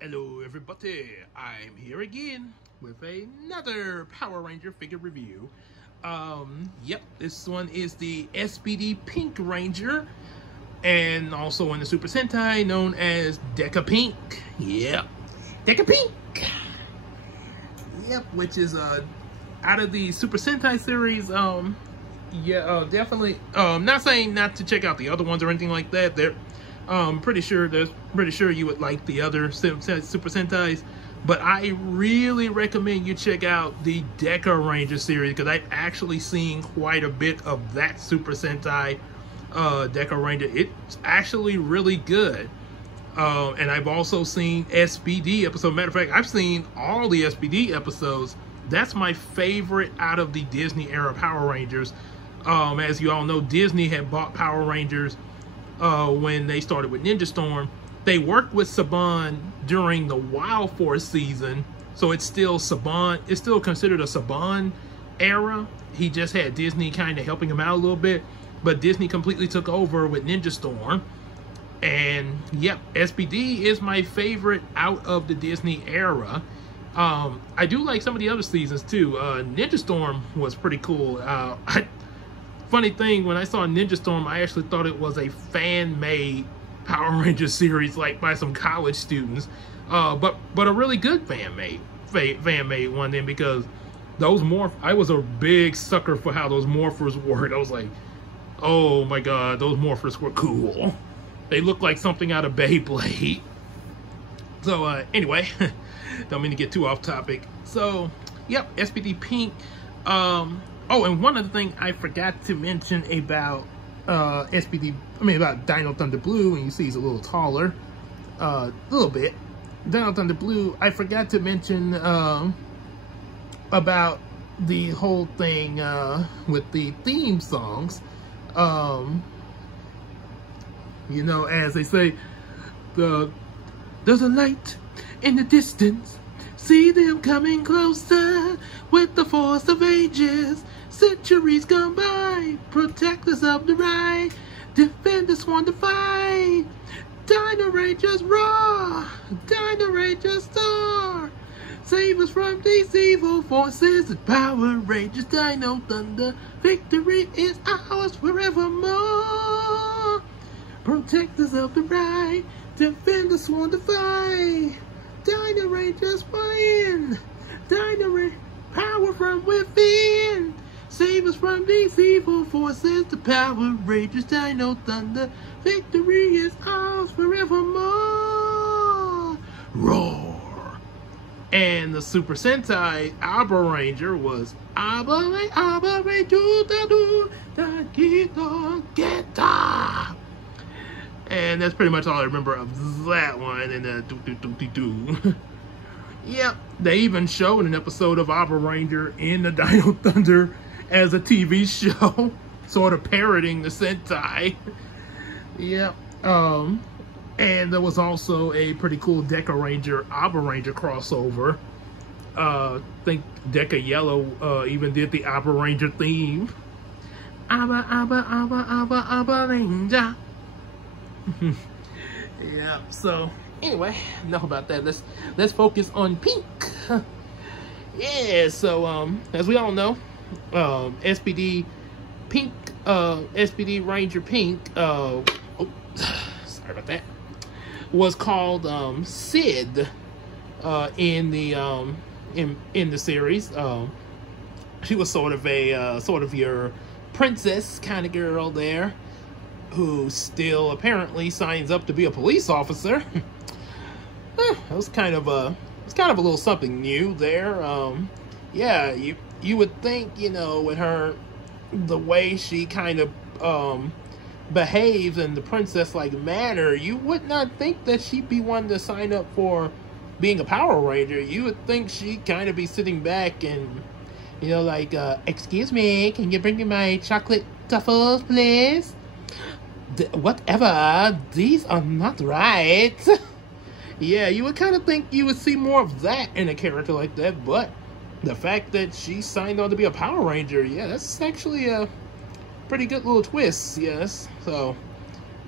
Hello everybody, I'm here again with another Power Ranger figure review. Yep, this one is the SPD Pink Ranger, and also in the Super Sentai known as Deca Pink. Yep, Deca Pink. Yep, which is out of the Super Sentai series. Definitely. Not saying not to check out the other ones or anything like that. They're pretty sure you would like the other Super Sentais, but I really recommend you check out the Deca Ranger series because I've actually seen quite a bit of that Super Sentai Deca Ranger. It's actually really good. And I've also seen SPD episodes. Matter of fact, I've seen all the SPD episodes. That's my favorite out of the Disney era Power Rangers. As you all know, Disney had bought Power Rangers when they started with Ninja Storm. They worked with Saban during the Wild Force season, so it's still Saban. It's still considered a Saban era. He just had Disney kind of helping him out a little bit, but Disney completely took over with Ninja Storm. And yep, SPD is my favorite out of the Disney era. I do like some of the other seasons too. Ninja Storm was pretty cool. Funny thing, when I saw Ninja Storm, I actually thought it was a fan-made Power Ranger series, like by some college students. But a really good fan-made one then, because those I was a big sucker for how those morphers worked. I was like, oh my god, those morphers were cool. They look like something out of Beyblade. So anyway, don't mean to get too off topic. So yep, SPD Pink. Oh, and one other thing I forgot to mention about about Dino Thunder Blue, and you see he's a little taller, a little bit. Dino Thunder Blue, I forgot to mention about the whole thing with the theme songs. You know, as they say, there's a light in the distance. See them coming closer with the force of ages. Centuries gone by, protectors of the right, defenders want to fight. Dino Rangers roar, Dino Rangers soar. Save us from these evil forces, the Power Rangers Dino Thunder. Victory is ours forevermore. Protectors of the right, defenders want to fight. Dino Rangers win. Dino Rangers power from within. Save us from these evil forces, the Power Rangers Dino Thunder. Victory is ours forevermore. Roar. And the Super Sentai Abba Ranger was Abba Ranger Geta. And that's pretty much all I remember of that one. And Yep, they even showed an episode of Abba Ranger in the Dino Thunder as a TV show, sort of parodying the Sentai. Yep. And there was also a pretty cool Deca Ranger Abba Ranger crossover. I think Deca Yellow even did the Abba Ranger theme. Abba, Abba, Abba, Abba, Abba Ranger. Yeah, so anyway, enough about that. Let's focus on Pink. Yeah, so as we all know, SPD Pink, SPD Ranger Pink, oh, sorry about that, was called Sid in the series. She was sort of your princess kind of girl there, who still apparently signs up to be a police officer. It was kind of a little something new there. Yeah, you would think, you know, with her, the way she kind of behaves in the princess-like manner, you would not think that she'd be one to sign up for being a Power Ranger. You would think she'd kind of be sitting back and, you know, like, excuse me, can you bring me my chocolate truffles, please? Whatever, these are not right. Yeah, you would kind of think you would see more of that in a character like that, but the fact that she signed on to be a Power Ranger, yeah, that's actually a pretty good little twist, yes. So,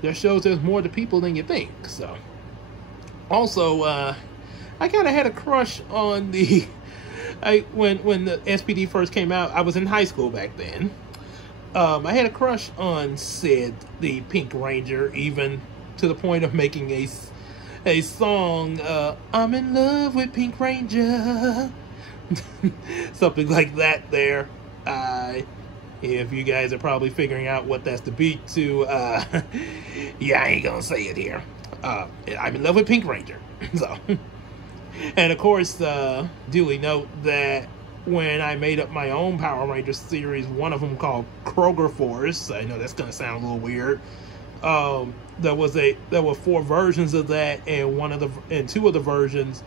that shows there's more to people than you think, so. Also, I kind of had a crush on the when the SPD first came out. I was in high school back then. I had a crush on Sid, the Pink Ranger, even to the point of making a song, I'm in love with Pink Ranger. Something like that there. If you guys are probably figuring out what that's the beat to, yeah, I ain't gonna say it here. I'm in love with Pink Ranger. So, and of course, duly note that when I made up my own Power Ranger series, one of them called Kroger Force. I know that's gonna sound a little weird. There were 4 versions of that, and 2 of the versions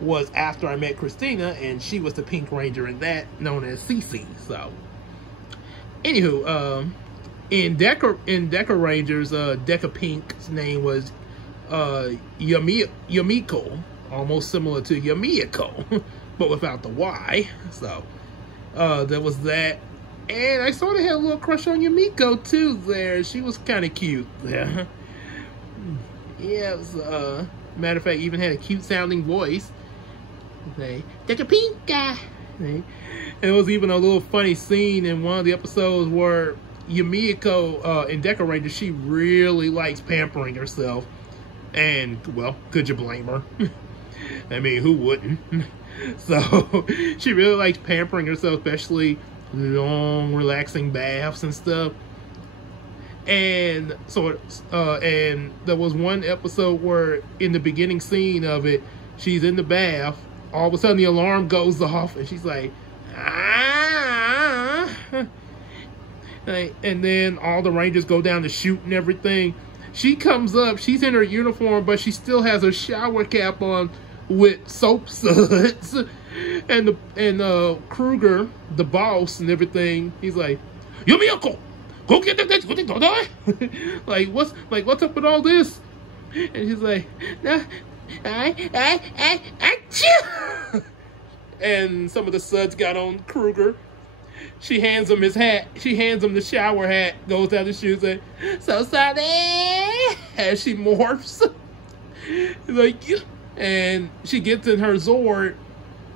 was after I met Christina, and she was the Pink Ranger in that, known as Cece. So, anywho, in Deca Rangers, Deca Pink's name was Yumiko, almost similar to Yumiko, but without the Y. So, there was that. And I sort of had a little crush on Yumiko too there. She was kind of cute there. Yeah, it was, matter of fact, even had a cute sounding voice. Deca Pinka. And it was even a little funny scene in one of the episodes where Yumiko in Deca Ranger, she really likes pampering herself. And, well, could you blame her? I mean, who wouldn't? So, she really likes pampering herself, especially long, relaxing baths and stuff. And so, and there was one episode where in the beginning scene of it, she's in the bath. All of a sudden, the alarm goes off, and she's like, ah. And then all the Rangers go down to shoot and everything. She comes up, she's in her uniform, but she still has her shower cap on with soap suds. And Kruger, the boss and everything, he's like, Yumiko, go get that. What's up with all this? And he's like, nah, and some of the suds got on Kruger. She hands him his hat. She hands him the shower hat. Goes down the shoes and so sorry. As she morphs, like, and she gets in her Zord,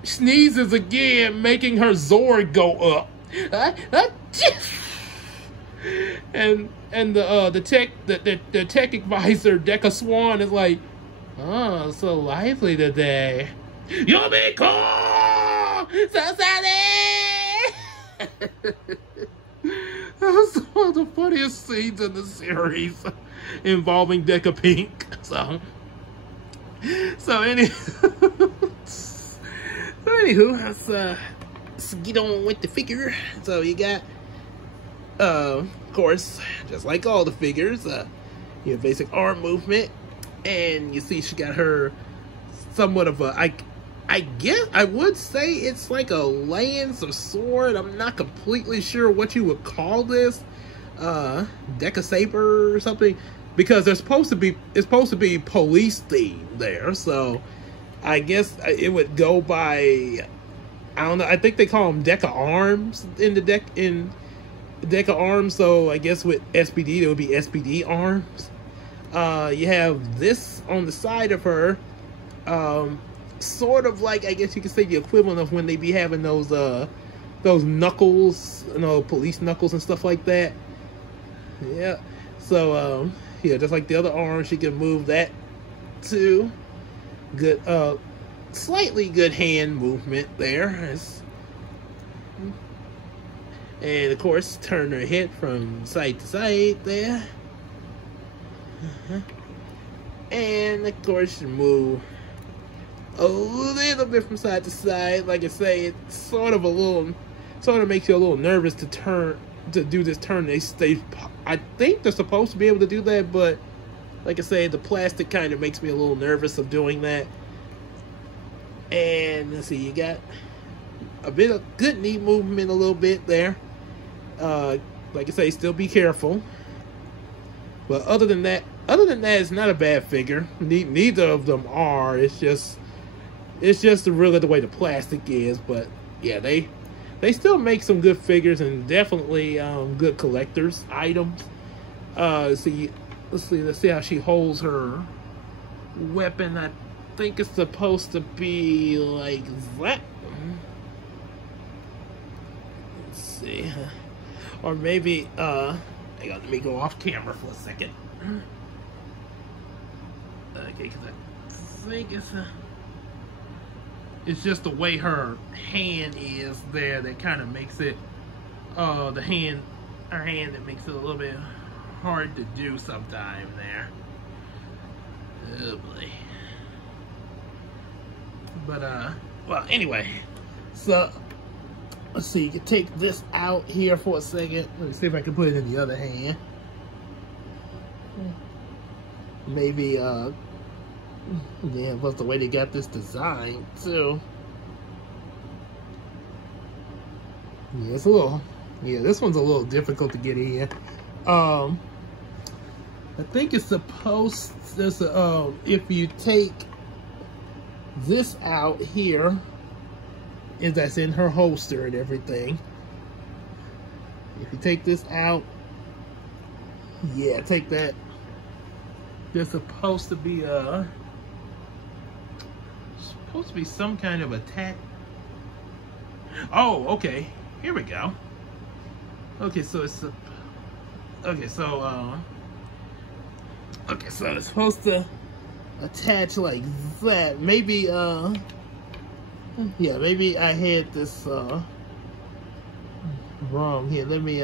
sneezes again, making her Zord go up. And the tech advisor Deca Swan is like, oh, so lively today. Yumiko! So sorry! That was one of the funniest scenes in the series involving Deca Pink. So anywho, let's get on with the figure. So you got, of course, just like all the figures, your basic arm movement, and you see she got her somewhat of a, I guess I would say it's like a lance or sword. I'm not completely sure what you would call this, Deca Saber or something, because it's supposed to be police themed there. So I guess it would go by, I don't know. I think they call them Deca Arms in Deca Arms. So I guess with SPD, it would be SPD Arms. You have this on the side of her, sort of like, I guess you could say the equivalent of when they be having those knuckles, police knuckles and stuff like that. Yeah. So yeah, just like the other arm, she can move that too. Good, slightly good hand movement there. And of course, turn her head from side to side there. And of course, move a little bit from side to side. Like I say, it's sort of makes you a little nervous to do this turn. I think they're supposed to be able to do that, but like I say, the plastic kind of makes me a little nervous of doing that. And let's see, you got a bit of good knee movement a little bit there. Like I say, still be careful. But other than that, it's not a bad figure. Neither of them are. It's just really the way the plastic is. But yeah, they still make some good figures and definitely good collector's items. Let's see how she holds her weapon. think it's supposed to be like that. Let's see. Or maybe, hang on, let me go off camera for a second. Okay, because I think it's just the way her hand is there that kind of makes it, her hand that makes it a little bit hard to do sometime there. Oh boy. But, well, anyway, so, let's see, you can take this out here for a second. Let me see if I can put it in the other hand. Maybe, yeah, what's the way they got this design, too. Yeah, it's a little, yeah, this one's a little difficult to get in. I think it's supposed to, if you take this out here, is that's in her holster and everything. If you take this out, yeah, take that. There's supposed to be some kind of attack. Oh, okay. Here we go. Okay, so it's okay, so it's supposed to attach like that. Maybe yeah, maybe I had this wrong here. Let me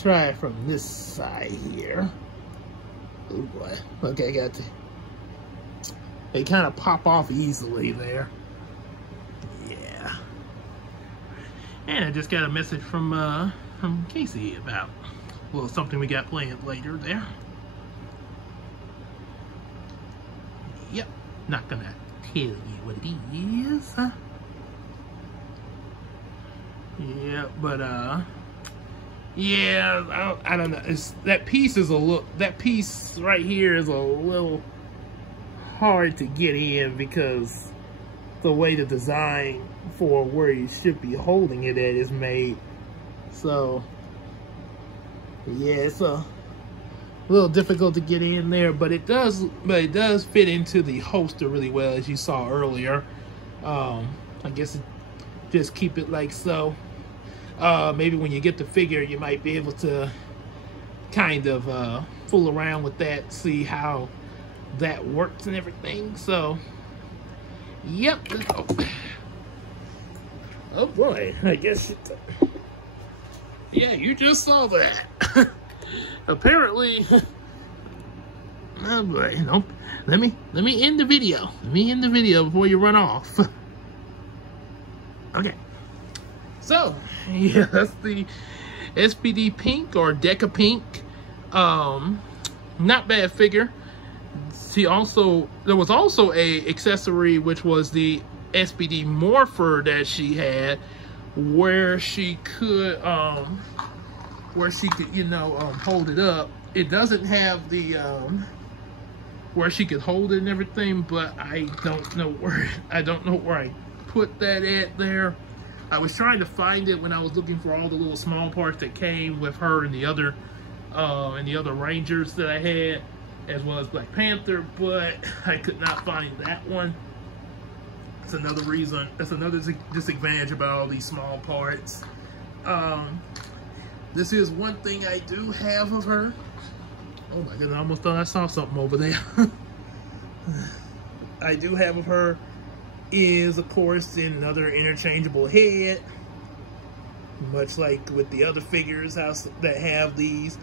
try it from this side here. Oh boy. Okay, I got to. They kind of pop off easily there. Yeah. And I just got a message from Casey about, well, something we got planned later there. Yep. Not gonna tell you what it is. Yeah, but yeah, I don't know. It's that piece right here is a little hard to get in because the way the design for where you should be holding it at is made. So yeah, it's a little difficult to get in there, but it does fit into the holster really well, as you saw earlier. I guess just keep it like so. Maybe when you get the figure, you might be able to kind of fool around with that, see how that works and everything. So, yep. Oh boy, I guess yeah, you just saw that. Apparently, oh boy, nope. Let me end the video. Let me end the video before you run off. Okay. So, yeah, that's the SPD pink or Deca pink. Not bad figure. There was also a accessory, which was the SPD morpher that she had, where she could, you know, hold it up. It doesn't have the, where she could hold it and everything, but I don't know where I put that at there. I was trying to find it when I was looking for all the little small parts that came with her and the other Rangers that I had, as well as Black Panther, but I could not find that one. That's another reason. That's another disadvantage about all these small parts. This is one thing I do have of her. Oh my goodness, I almost thought I saw something over there. I do have of her is, of course, another interchangeable head, much like with the other figures that have these.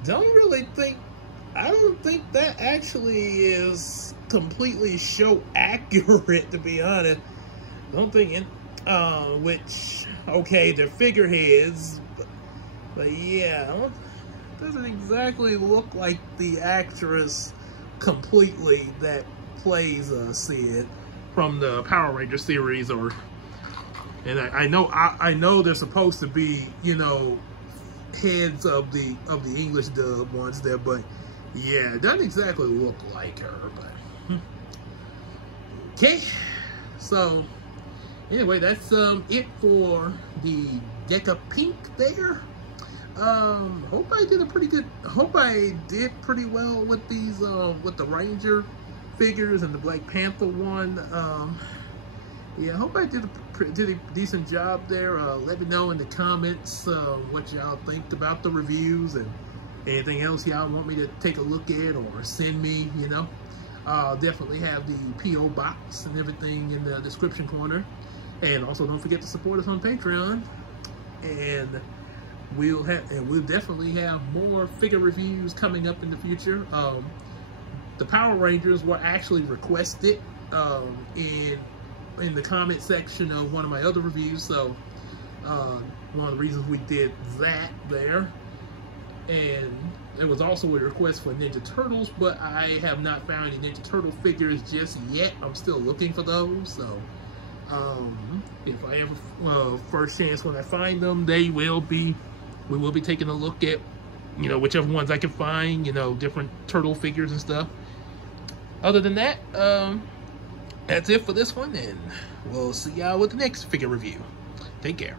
I don't think that actually is completely show accurate, to be honest. Don't think it, which, okay, they're figureheads, but yeah, it doesn't exactly look like the actress completely that plays Sid from the Power Ranger series, and I know they're supposed to be, you know, heads of the English dub ones there, but yeah, it doesn't exactly look like her. But okay, so anyway, that's it for the Deca Pink there. Hope I did a pretty good. Hope I did pretty well with these. With the Ranger figures and the Black Panther one. Yeah, I hope I did a decent job there. Let me know in the comments what y'all think about the reviews and anything else y'all want me to take a look at or send me. You know, definitely have the PO box and everything in the description corner. And also don't forget to support us on Patreon. And we'll definitely have more figure reviews coming up in the future. The Power Rangers were actually requested in the comment section of one of my other reviews, so one of the reasons we did that there. And there was also a request for Ninja Turtles, but I have not found any Ninja Turtle figures just yet. I'm still looking for those, so if I ever first chance when I find them, we will be taking a look at, you know, whichever ones I can find, you know, different turtle figures and stuff. Other than that, that's it for this one, and we'll see y'all with the next figure review. Take care.